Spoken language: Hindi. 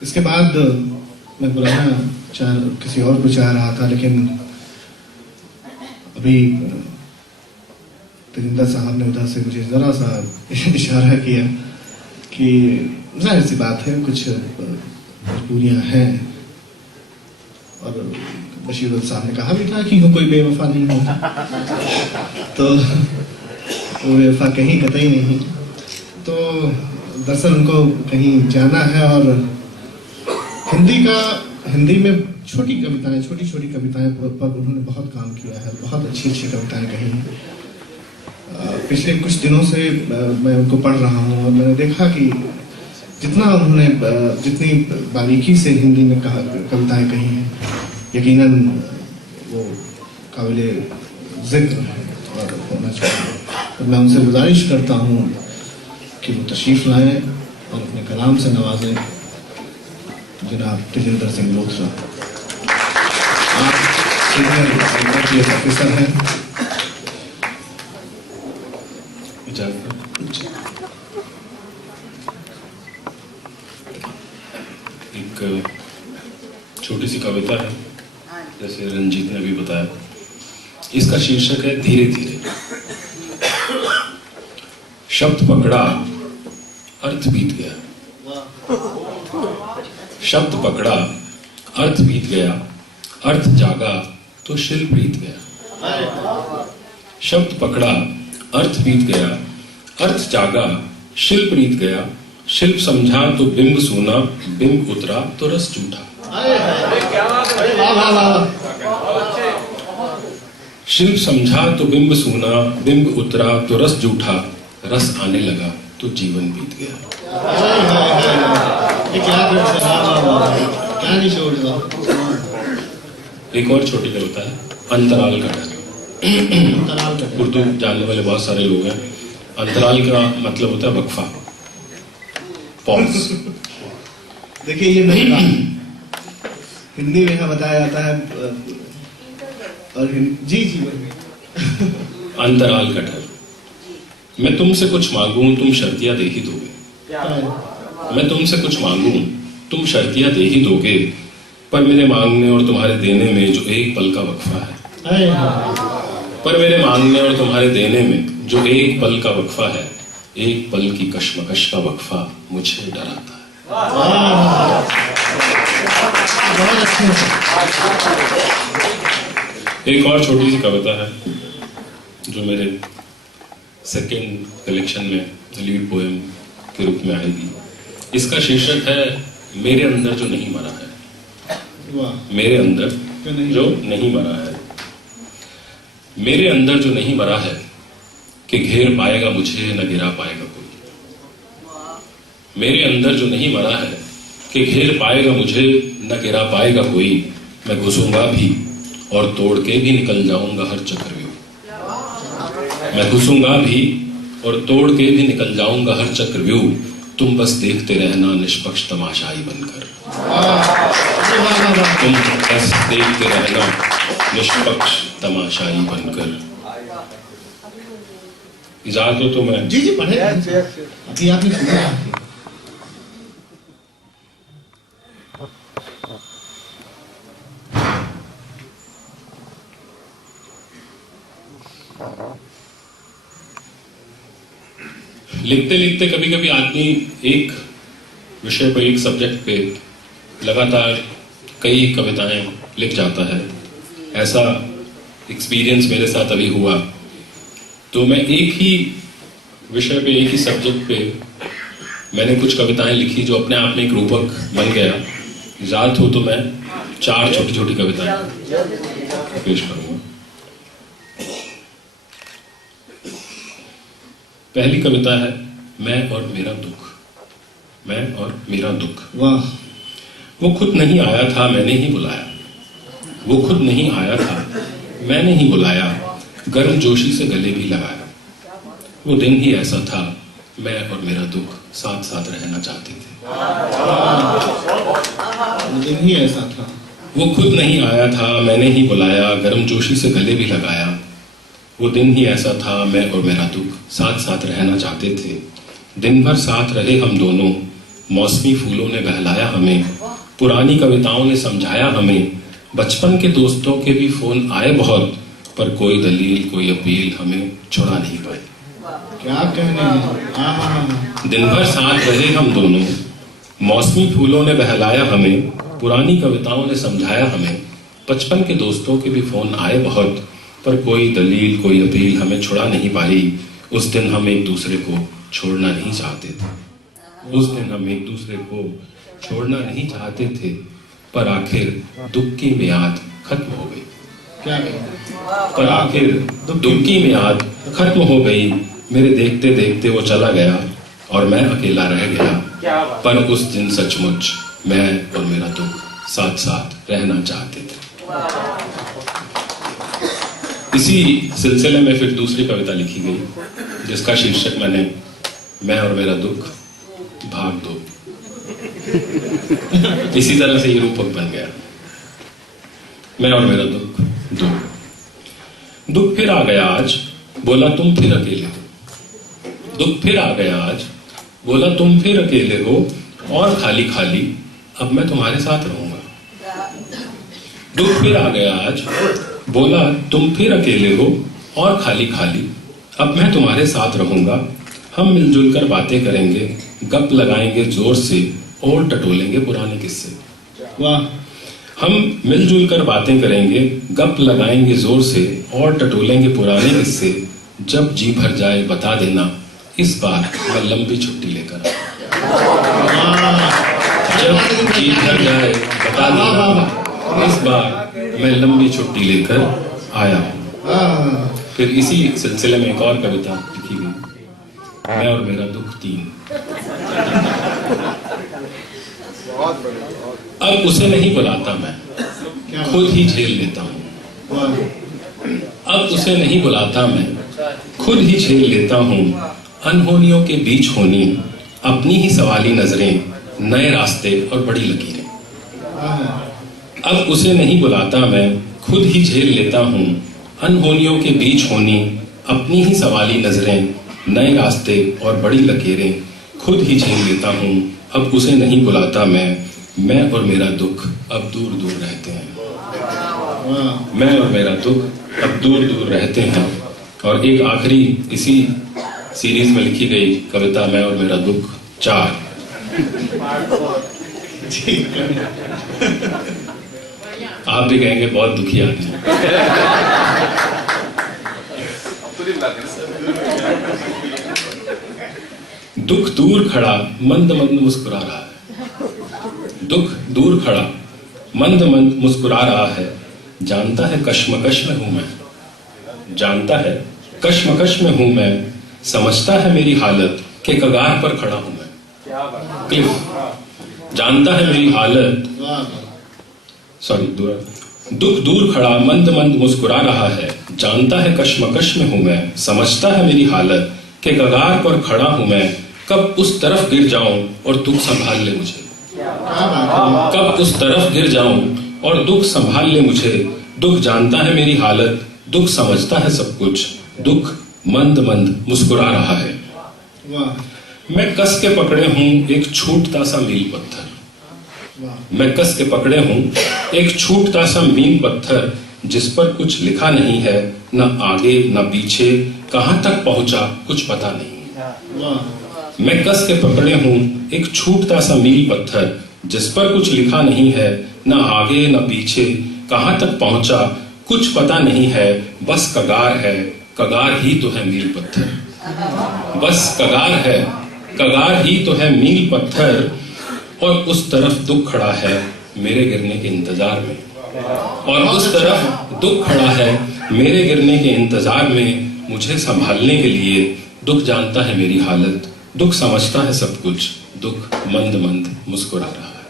इसके बाद मैं बुलाना किसी और को चाह रहा था, लेकिन अभी तेजिंदर साहब ने उधर से मुझे जरा सा इशारा किया कि जाहिर सी बात है कुछ मजबूरियां हैं, और बशीर साहब ने कहा भी था कि कोई बेवफा नहीं होता, तो वो बेवफा कहीं कतई नहीं। तो दरअसल उनको कहीं जाना है, और हिंदी में छोटी कविताएं पर उन्होंने बहुत काम किया है, बहुत अच्छी कविताएं कही हैं। पिछले कुछ दिनों से मैं उनको पढ़ रहा हूँ, और मैंने देखा कि जितनी बारीकी से हिंदी में कविताएं कही हैं, यकीनन वो काबिले जिक्र है और होना चाहिए। तो मैं उनसे गुजारिश करता हूँ कि वो तशरीफ लाएं और अपने कलाम से नवाजें जनाब तेजिंदर सिंह लोथरा। आप सीनियर ऑफिसर हैं। एक छोटी सी कविता है, जैसे रंजीत ने भी बताया। इसका शीर्षक है धीरे धीरे। शब्द पकड़ा, अर्थ बीत गया। शब्द पकड़ा, अर्थ बीत गया। अर्थ जागा तो शिल्प रीत गया। शब्द पकड़ा, अर्थ बीत गया। अर्थ जागा, शिल्प रीत गया। शिल्प समझा तो बिंब सूना, बिंब उतरा तो रस जूठा। शिल्प समझा तो बिंब सूना, बिंब उतरा तो रस जूठा। रस आने लगा तो जीवन बीत गया। एक और छोटी कविता है, अंतराल का डर। उर्दू जानने वाले बहुत सारे लोग हैं। अंतराल का मतलब होता है वक्फा, पॉज। देखिए, ये नहीं हिंदी में बताया जाता है, और जी अंतराल का डर। मैं तुमसे कुछ मांगूं, तुम शर्तियां दे ही दोगे। मैं तुमसे कुछ मांगूं, तुम शर्तियां दे ही दोगे। पर मेरे मांगने और तुम्हारे देने में जो एक पल का वक्फा है, पर मेरे मांगने और तुम्हारे देने में जो एक पल का वक्फा है, एक पल की कश्मकश का वक्फा मुझे डराता है। एक और छोटी सी कविता है जो मेरे सेकेंड कलेक्शन में लीड पोएम के रूप में आएगी। इसका शीर्षक है मेरे अंदर जो नहीं मरा है। मेरे अंदर जो नहीं मरा है। मेरे अंदर जो नहीं मरा है कि घेर पाएगा मुझे न गिरा पाएगा कोई। मेरे अंदर जो नहीं मरा है कि घेर पाएगा मुझे न गिरा पाएगा कोई। मैं घुसूंगा भी और तोड़ के भी निकल जाऊंगा हर चक्रव्यूह। मैं घुसूंगा भी और तोड़ के भी निकल जाऊंगा हर चक्रव्यूह। तुम बस देखते रहना निष्पक्ष तमाशाई बनकर। तुम बस देखते रहना निष्पक्ष तमाशाई बनकर। इजाजत हो तो मैं जी पढ़े। अभी आपने सुना। लिखते लिखते कभी कभी आदमी एक विषय पर, एक सब्जेक्ट पे लगातार कई कविताएं लिख जाता है। ऐसा एक्सपीरियंस मेरे साथ अभी हुआ। तो मैं एक ही विषय पे, एक ही सब्जेक्ट पे मैंने कुछ कविताएं लिखी जो अपने आप में एक रूपक बन गया। इजाजत हो तो मैं 4 छोटी छोटी कविताएं पेश करूंगा। पहली कविता है मैं और मेरा दुख। मैं और मेरा दुख। वाह। वो खुद नहीं आया था, मैंने ही बुलाया। वो खुद नहीं आया था, मैंने ही बुलाया। गर्म जोशी से गले भी लगाया। वो दिन ही ऐसा था, मैं और मेरा दुख साथ साथ रहना चाहते थे। वो दिन ही ऐसा था। वो खुद नहीं आया था, मैंने ही बुलाया। गर्म जोशी से गले भी लगाया। वो दिन ही ऐसा था, मैं और मेरा दुख साथ साथ रहना चाहते थे। दिन भर साथ रहे हम दोनों, मौसमी फूलों ने बहलाया हमें, पुरानी कविताओं ने समझाया हमें, बचपन के दोस्तों के भी फोन आए बहुत, पर कोई दलील कोई अपील हमें छुड़ा नहीं पाई। क्या कहने हैं। हाँ। दिन भर साथ रहे हम दोनों, मौसमी फूलों ने बहलाया हमें, पुरानी कविताओं ने समझाया हमें, बचपन के दोस्तों के भी फोन आए बहुत, पर कोई दलील कोई अपील हमें छुड़ा नहीं पाई। उस दिन हम एक दूसरे को छोड़ना नहीं चाहते थे, उस दिन हम एक दूसरे को छोड़ना नहीं चाहते थे, पर आखिर दुख की मियाद खत्म हो गई। क्या कहने। पर आखिर दुख की मियाद खत्म हो गई। मेरे देखते देखते वो चला गया और मैं अकेला रह गया। पर उस दिन सचमुच मैं और मेरा दुख साथ साथ रहना चाहते थे। इसी सिलसिले में फिर दूसरी कविता लिखी गई, जिसका शीर्षक मैं और मेरा दुख भाग 2। इसी तरह से ये रूपक बन गया, मैं और मेरा दुख 2। दुख फिर आ गया आज, बोला तुम फिर अकेले हो। दुख फिर आ गया आज, बोला तुम फिर अकेले हो, और खाली खाली अब मैं तुम्हारे साथ रहूंगा। दुख फिर आ गया आज, बोला तुम फिर अकेले हो, और खाली खाली अब मैं तुम्हारे साथ रहूंगा। हम मिलजुल कर बातें करेंगे, गप लगाएंगे जोर से, और टटोलेंगे पुराने किस्से। वाह। हम मिलजुल कर बातें करेंगे, गप लगाएंगे जोर से, और टटोलेंगे पुराने किस्से। जब जी भर जाए बता देना, इस बार मैं लंबी छुट्टी लेकर जब जी भर जाए बता देना, इस बार मैं लंबी छुट्टी लेकर आया हूं। फिर इसी सिलसिले में एक और कविता लिखी गई, मैं और मेरा दुख 3। अब उसे नहीं बुलाता मैं, खुद ही झेल लेता हूं। अब उसे नहीं बुलाता मैं, खुद ही झेल लेता हूं। अनहोनियों के बीच होनी अपनी ही सवाली नजरें, नए रास्ते और बड़ी लकीरें। अब उसे नहीं बुलाता मैं, खुद ही झेल लेता हूं। अनहोनियों के बीच होनी अपनी ही सवाली नजरें, नए रास्ते और बड़ी लकीरें, खुद ही झेल लेता हूं। अब उसे नहीं बुलाता मैं और मेरा दुख अब दूर दूर रहते हैं। मैं और मेरा दुख अब दूर दूर रहते हैं। और एक आखिरी इसी सीरीज में लिखी गई कविता, मैं और मेरा दुख 4। आप भी कहेंगे बहुत दुखी आदमी। दुख दूर खड़ा मंद मंद मुस्कुरा रहा है। दुख दूर खड़ा मंद मंद मुस्कुरा रहा है। जानता है कश्मकश में हूं मैं, जानता है कश्मकश में हूं मैं। समझता है मेरी हालत के कगार पर खड़ा हूं मैं। क्लिफ। जानता है मेरी हालत, दुख दूर खड़ा मंद मंद मुस्कुरा रहा है। जानता है कश्मकश में हूं मैं। समझता है मेरी हालत के कगार पर खड़ा हूं मैं। कब उस तरफ गिर जाऊं और दुख संभाल ले मुझे। कब उस तरफ गिर जाऊं और दुख संभाल ले मुझे। दुख जानता है मेरी हालत, दुख समझता है सब कुछ। दुख मंद मंद मुस्कुरा रहा है। मैं कस के पकड़े हूं एक छूटता सा मील पत्थर। मैं कस के पकड़े हूं एक छूटता सा मील पत्थर, जिस पर कुछ लिखा नहीं है, न आगे न पीछे, कहां तक पहुंचा कुछ पता नहीं। मैं कस के पकड़े हूं एक छूटता सा मील पत्थर, जिस पर कुछ लिखा नहीं है, न आगे न पीछे, कहां तक पहुंचा कुछ पता नहीं है। बस कगार है, कगार ही तो है मील पत्थर। बस कगार है, कगार ही तो है मील पत्थर। और उस तरफ दुख खड़ा है मेरे गिरने के इंतजार में। और उस तरफ दुख खड़ा है मेरे गिरने के इंतजार में। मुझे संभालने के लिए दुख जानता है मेरी हालत, दुख समझता है सब कुछ। दुख मंद मंद मुस्कुरा रहा है।